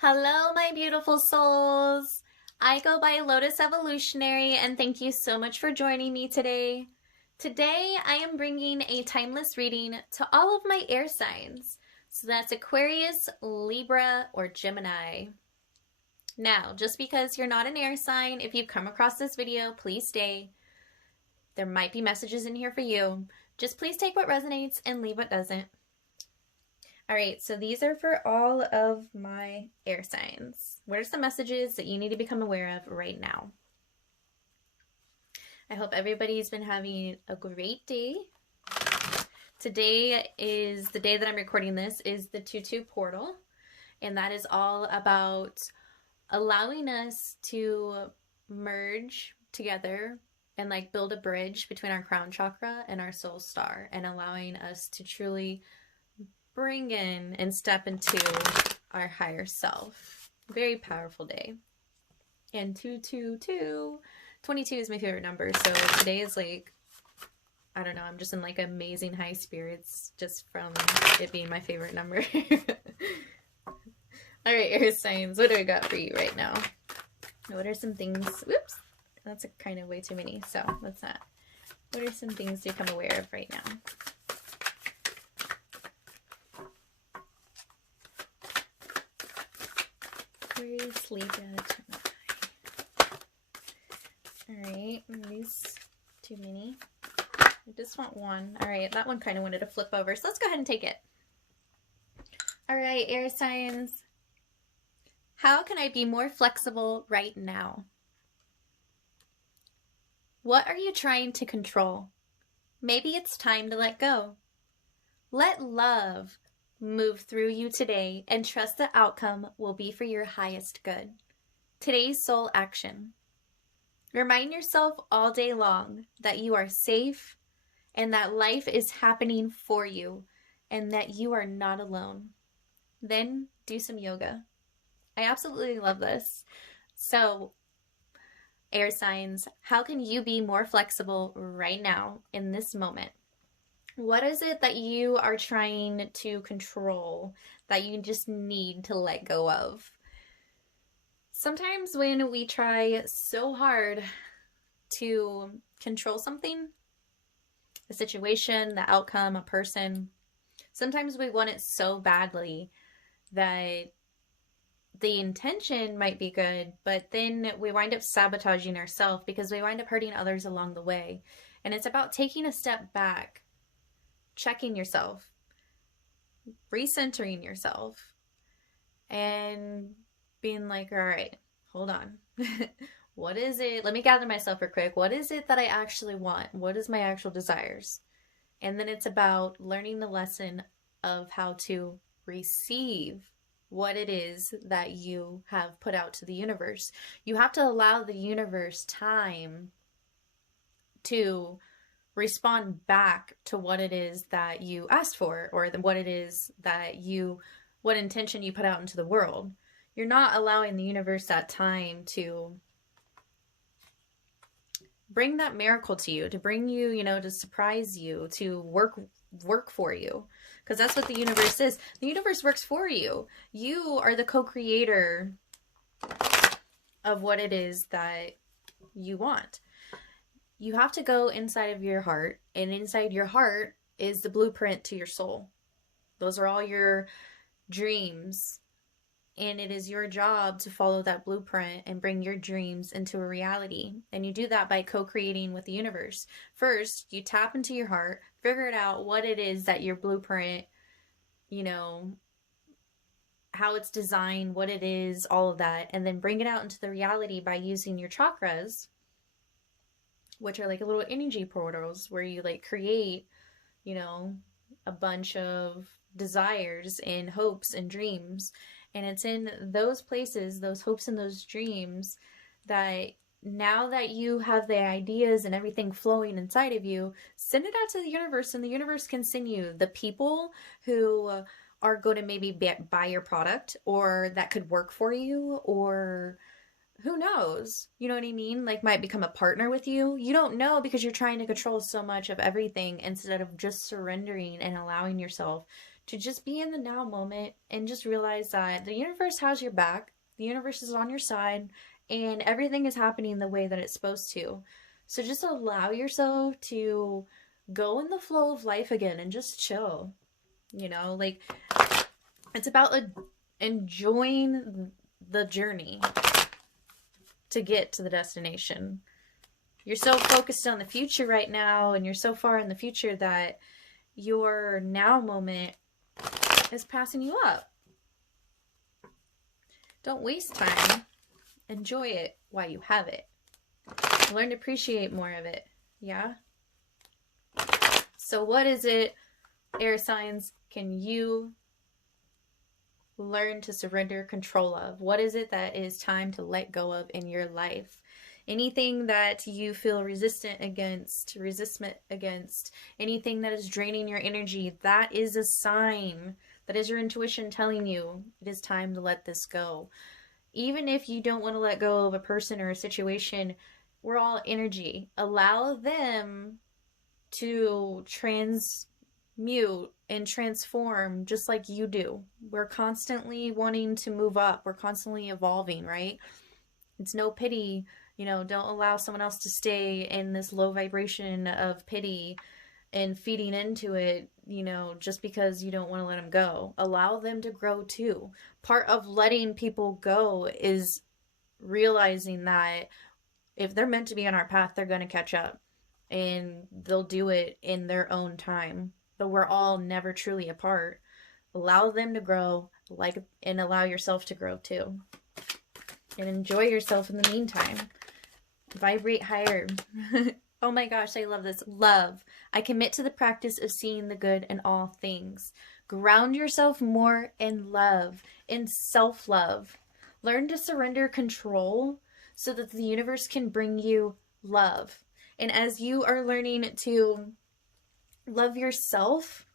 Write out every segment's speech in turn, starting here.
Hello, my beautiful souls. I go by Lotus Evolutionary, and thank you so much for joining me today. Today, I am bringing a timeless reading to all of my air signs. So that's Aquarius, Libra, or Gemini. Now, just because you're not an air sign, if you've come across this video, please stay. There might be messages in here for you. Just please take what resonates and leave what doesn't. All right, so these are for all of my air signs. What are some messages that you need to become aware of right now? I hope everybody's been having a great day. Today is the day that I'm recording this, is the 2-2 portal, and that is all about allowing us to merge together and like build a bridge between our crown chakra and our soul star, and allowing us to truly bring in and step into our higher self. Very powerful day. And 222, 22 is my favorite number. So today is like, I don't know, I'm just in like amazing high spirits just from it being my favorite number. All right, air signs, what do I got for you right now? What are some things, whoops, that's a kind of way too many, so let's not. What are some things to become aware of right now? Aquarius, Libra, Gemini. Alright, these too many. I just want one. Alright, that one kind of wanted to flip over, so let's go ahead and take it. Alright, air signs. How can I be more flexible right now? What are you trying to control? Maybe it's time to let go. Let love move through you today and trust the outcome will be for your highest good. Today's soul action. Remind yourself all day long that you are safe and that life is happening for you and that you are not alone. Then do some yoga. I absolutely love this. So, air signs, how can you be more flexible right now in this moment? What is it that you are trying to control that you just need to let go of? Sometimes when we try so hard to control something, a situation, the outcome, a person, sometimes we want it so badly that the intention might be good, but then we wind up sabotaging ourselves because we wind up hurting others along the way. And it's about taking a step back, checking yourself, recentering yourself, and being like, all right, hold on. What is it? Let me gather myself real quick. What is it that I actually want? What is my actual desires? And then it's about learning the lesson of how to receive what it is that you have put out to the universe. You have to allow the universe time to respond back to what it is that you asked for, or what it is that what intention you put out into the world. You're not allowing the universe that time to bring that miracle to you, to bring you, to surprise you, to work for you. Because that's what the universe is. The universe works for you. You are the co-creator of what it is that you want. You have to go inside of your heart, and inside your heart is the blueprint to your soul. Those are all your dreams, and it is your job to follow that blueprint and bring your dreams into a reality. And you do that by co-creating with the universe. First, you tap into your heart, figure it out what it is that your blueprint, how it's designed, what it is, all of that, and then bring it out into the reality by using your chakras, which are like little energy portals where you like create, a bunch of desires and hopes and dreams. And it's in those places, those hopes and those dreams, that now that you have the ideas and everything flowing inside of you, send it out to the universe, and the universe can send you the people who are going to maybe buy your product, or that could work for you, or who knows? You know what I mean? Like, might become a partner with you. You don't know because you're trying to control so much of everything instead of just surrendering and allowing yourself to just be in the now moment and just realize that the universe has your back, the universe is on your side, and everything is happening the way that it's supposed to. So just allow yourself to go in the flow of life again and just chill. You know, like, it's about enjoying the journey to get to the destination. You're so focused on the future right now, and you're so far in the future that your now moment is passing you up. Don't waste time. Enjoy it while you have it. Learn to appreciate more of it. Yeah? So what is it, air signs, can you learn to surrender control of? What is it that is time to let go of in your life? Anything that you feel resentment against, anything that is draining your energy, that is a sign. That is your intuition telling you it is time to let this go. Even if you don't want to let go of a person or a situation, we're all energy. Allow them to transmute and transform just like you do. We're constantly wanting to move up. We're constantly evolving, right? It's no pity. You know, don't allow someone else to stay in this low vibration of pity and feeding into it, you know, just because you don't want to let them go. Allow them to grow too. Part of letting people go is realizing that if they're meant to be on our path, they're going to catch up. And they'll do it in their own time. But we're all never truly apart. Allow them to grow, and allow yourself to grow too. And enjoy yourself in the meantime. Vibrate higher. Oh my gosh, I love this. Love. I commit to the practice of seeing the good in all things. Ground yourself more in love, in self-love. Learn to surrender control so that the universe can bring you love. And as you are learning to love yourself,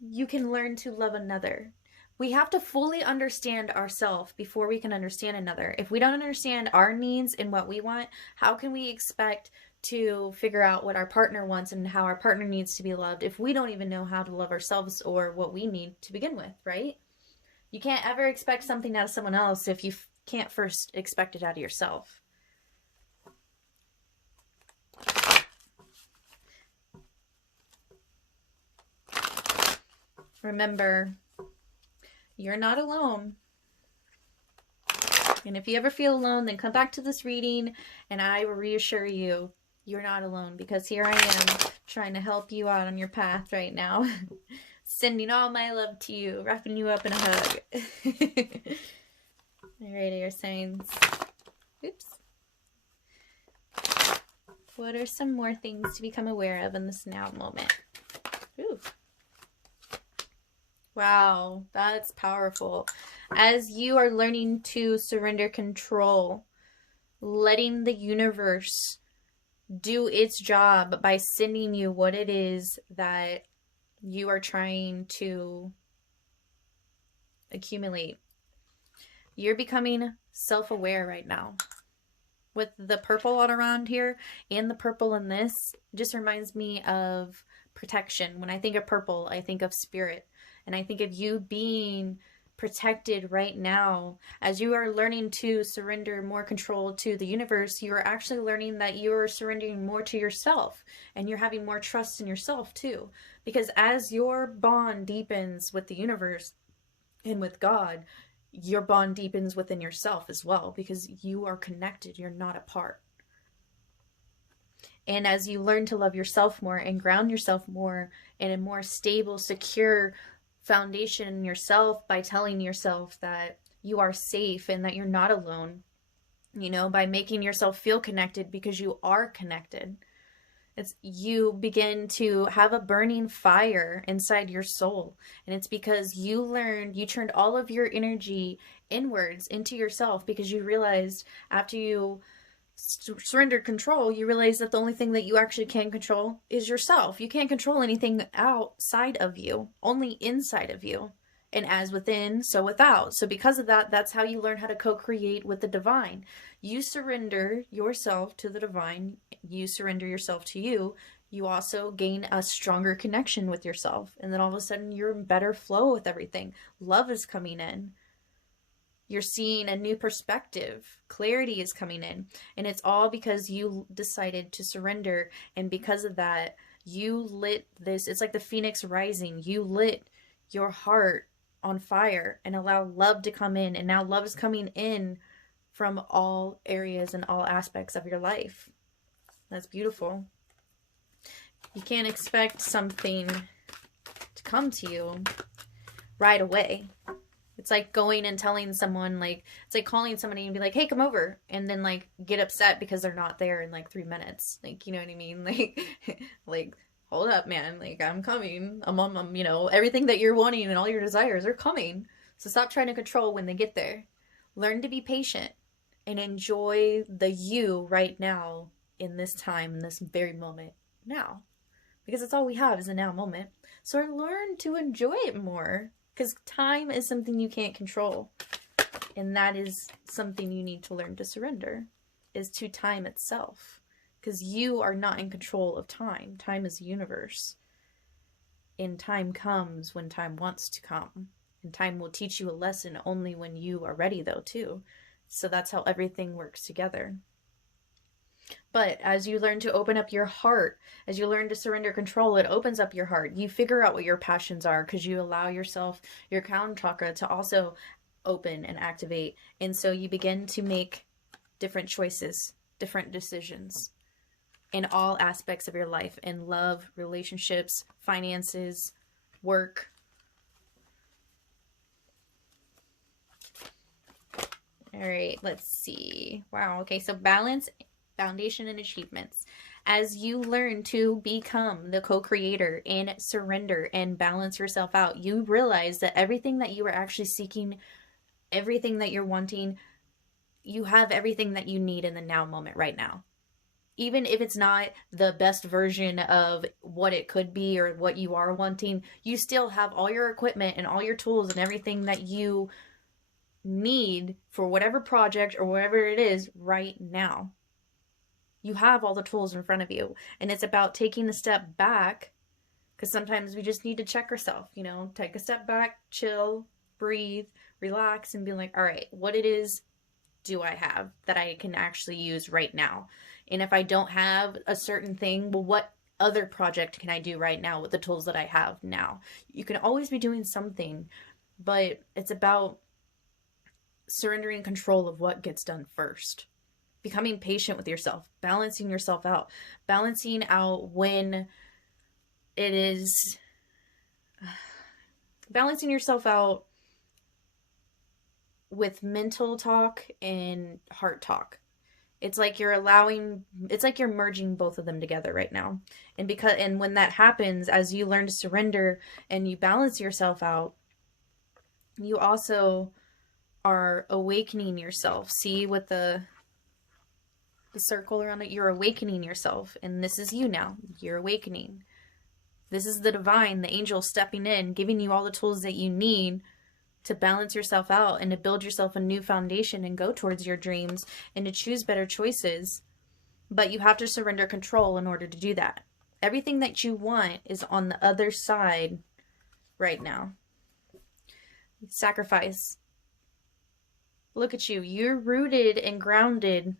you can learn to love another. We have to fully understand ourselves before we can understand another. If we don't understand our needs and what we want, how can we expect to figure out what our partner wants and how our partner needs to be loved if we don't even know how to love ourselves or what we need to begin with, right? You can't ever expect something out of someone else if you can't first expect it out of yourself. Remember, you're not alone. And if you ever feel alone, then come back to this reading and I will reassure you, you're not alone, because here I am trying to help you out on your path right now. Sending all my love to you, wrapping you up in a hug. Alright, air signs. Oops. What are some more things to become aware of in this now moment? Ooh. Wow, that's powerful. As you are learning to surrender control, letting the universe do its job by sending you what it is that you are trying to accumulate. You're becoming self-aware right now. With the purple all around here and the purple in this, just reminds me of protection. When I think of purple, I think of spirit. And I think of you being protected right now. As you are learning to surrender more control to the universe, you are actually learning that you are surrendering more to yourself. And you're having more trust in yourself too. Because as your bond deepens with the universe and with God, your bond deepens within yourself as well. Because you are connected. You're not apart. And as you learn to love yourself more and ground yourself more in a more stable, secure foundation in yourself by telling yourself that you are safe and that you're not alone, you know, by making yourself feel connected because you are connected. You begin to have a burning fire inside your soul. And it's because you turned all of your energy inwards into yourself, because you realized after you surrendered control, you realize that the only thing that you actually can control is yourself. You can't control anything outside of you, only inside of you. And as within, so without. So because of that, that's how you learn how to co-create with the divine. You surrender yourself to the divine. You surrender yourself to you. You also gain a stronger connection with yourself. And then all of a sudden, you're in better flow with everything. Love is coming in. You're seeing a new perspective. Clarity is coming in. And it's all because you decided to surrender. And because of that, you lit this. It's like the phoenix rising. You lit your heart on fire and allow love to come in. And now love is coming in from all areas and all aspects of your life. That's beautiful. You can't expect something to come to you right away. It's like going and telling someone, like, it's like calling somebody and be like, hey, come over. And then, like, get upset because they're not there in, like, 3 minutes. Like, you know what I mean? Like, hold up, man. Like, I'm coming. I'm, you know, everything that you're wanting and all your desires are coming. So stop trying to control when they get there. Learn to be patient and enjoy the you right now in this time, in this very moment now. Because that's all we have is a now moment. So learn to enjoy it more. Because time is something you can't control. And that is something you need to learn to surrender, is to time itself. Because you are not in control of time. Time is the universe. And time comes when time wants to come. And time will teach you a lesson only when you are ready, though, too. So that's how everything works together. But as you learn to open up your heart, as you learn to surrender control, it opens up your heart. You figure out what your passions are because you allow yourself, your crown chakra, to also open and activate. And so you begin to make different choices, different decisions in all aspects of your life, in love, relationships, finances, work. All right, let's see. Wow, okay, so balance, foundation, and achievements. As you learn to become the co-creator and surrender and balance yourself out, you realize that everything that you are actually seeking, everything that you're wanting, you have everything that you need in the now moment right now. Even if it's not the best version of what it could be or what you are wanting, you still have all your equipment and all your tools and everything that you need for whatever project or whatever it is right now. You have all the tools in front of you. And it's about taking a step back, because sometimes we just need to check ourselves, you know, take a step back, chill, breathe, relax, and be like, all right, what it is do I have that I can actually use right now? And if I don't have a certain thing, well, what other project can I do right now with the tools that I have now? You can always be doing something, but it's about surrendering control of what gets done first. Becoming patient with yourself, balancing yourself out, balancing out when it is, balancing yourself out with mental talk and heart talk. It's like you're merging both of them together right now. And when that happens, as you learn to surrender and you balance yourself out, you also are awakening yourself. See, with the circle around it, you're awakening yourself, and this is you now. You're awakening. This is the divine, the angel stepping in, giving you all the tools that you need to balance yourself out and to build yourself a new foundation and go towards your dreams and to choose better choices. But you have to surrender control in order to do that. Everything that you want is on the other side right now. Sacrifice. Look at you. You're rooted and grounded,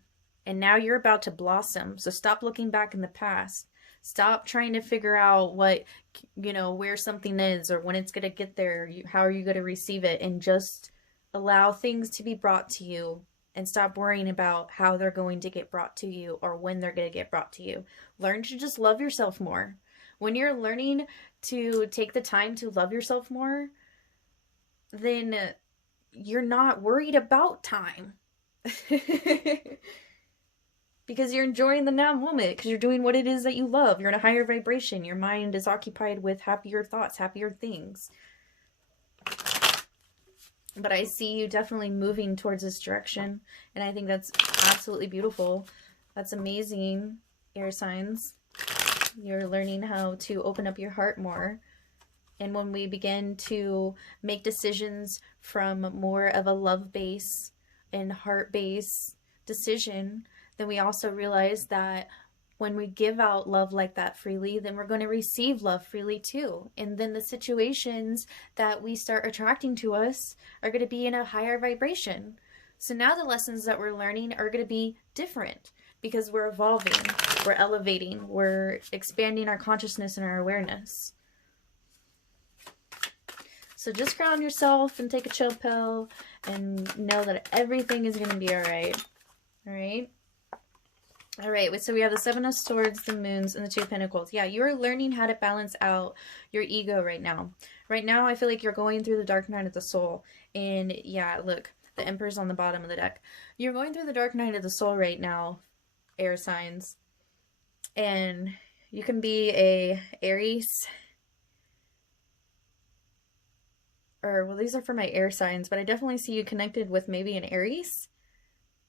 and now you're about to blossom. So stop looking back in the past. Stop trying to figure out what, where something is or when it's going to get there. How are you going to receive it? And just allow things to be brought to you, and stop worrying about how they're going to get brought to you or when they're going to get brought to you. Learn to just love yourself more. When you're learning to take the time to love yourself more, then you're not worried about time. Because you're enjoying the now moment, because you're doing what it is that you love. You're in a higher vibration. Your mind is occupied with happier thoughts, happier things. But I see you definitely moving towards this direction, and I think that's absolutely beautiful. That's amazing, air signs. You're learning how to open up your heart more And when we begin to make decisions from more of a love base and heart base decision, then we also realize that when we give out love like that freely, then we're going to receive love freely too. And then the situations that we start attracting to us are going to be in a higher vibration. So now the lessons that we're learning are going to be different because we're evolving, we're elevating, we're expanding our consciousness and our awareness. So just ground yourself and take a chill pill and know that everything is going to be all right. All right? All right, so we have the Seven of Swords, the Moons, and the Two of Pentacles. Yeah, you are learning how to balance out your ego right now. Right now, I feel like you're going through the dark night of the soul. And yeah, look, the Emperor's on the bottom of the deck. You're going through the dark night of the soul right now, air signs. And you can be a Aries. Or, well, these are for my air signs, but I definitely see you connected with maybe an Aries.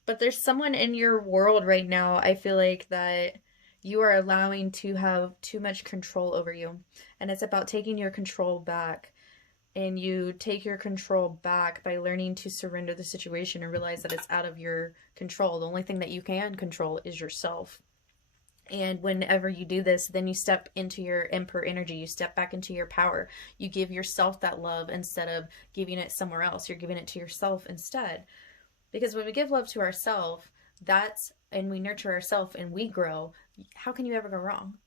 But there's someone in your world right now, I feel like, that you are allowing to have too much control over you. And it's about taking your control back. And you take your control back by learning to surrender the situation and realize that it's out of your control. The only thing that you can control is yourself. And whenever you do this, then you step into your Emperor energy. You step back into your power. You give yourself that love instead of giving it somewhere else. You're giving it to yourself instead. Because when we give love to ourselves, and we nurture ourselves and we grow, how can you ever go wrong?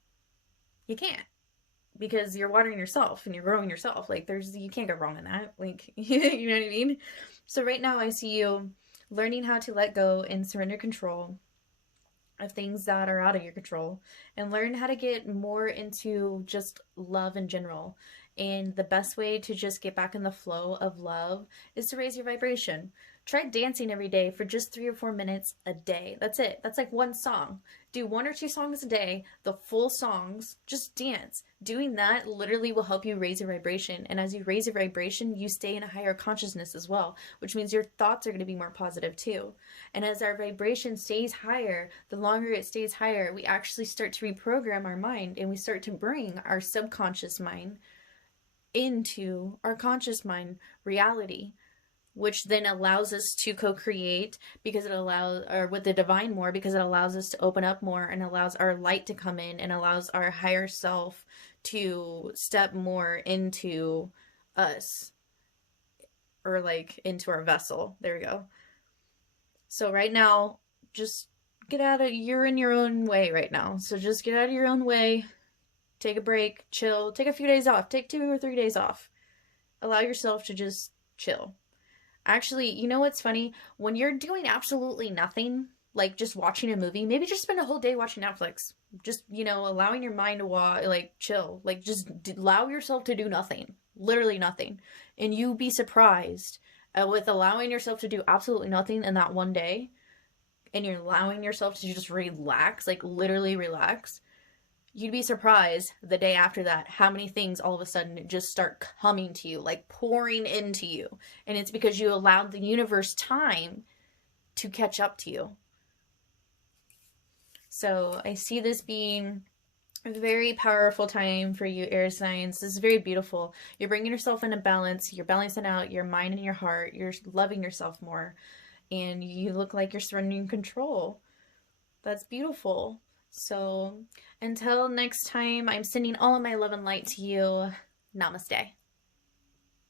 You can't. Because you're watering yourself and you're growing yourself. Like, you can't go wrong in that. Like, you know what I mean? So right now I see you learning how to let go and surrender control of things that are out of your control and learn how to get more into just love in general. And the best way to just get back in the flow of love is to raise your vibration. Try dancing every day for just 3 or 4 minutes a day. That's it. That's like one song. Do 1 or 2 songs a day, the full songs, just dance. Doing that literally will help you raise your vibration. And as you raise your vibration, you stay in a higher consciousness as well, which means your thoughts are going to be more positive too. And as our vibration stays higher, the longer it stays higher, we actually start to reprogram our mind and we start to bring our subconscious mind into our conscious mind reality, which then allows us to co-create because it allows, or with the divine more, because it allows us to open up more and allows our light to come in and allows our higher self to step more into us, or like into our vessel. There we go. So right now, just you're in your own way right now. So just get out of your own way. Take a break, chill, take a few days off, take 2 or 3 days off. Allow yourself to just chill. Actually, you know what's funny? When you're doing absolutely nothing, like just watching a movie, maybe just spend a whole day watching Netflix. Just, allowing your mind to chill. Like, just allow yourself to do nothing. Literally nothing. And you be surprised with allowing yourself to do absolutely nothing in that one day. And you're allowing yourself to just relax, like literally relax. You'd be surprised the day after that how many things all of a sudden just start coming to you, like pouring into you. And it's because you allowed the universe time to catch up to you. So I see this being a very powerful time for you, air signs. This is very beautiful. You're bringing yourself into balance. You're balancing out your mind and your heart. You're loving yourself more. And you look like you're surrendering control. That's beautiful. So until next time, I'm sending all of my love and light to you. Namaste.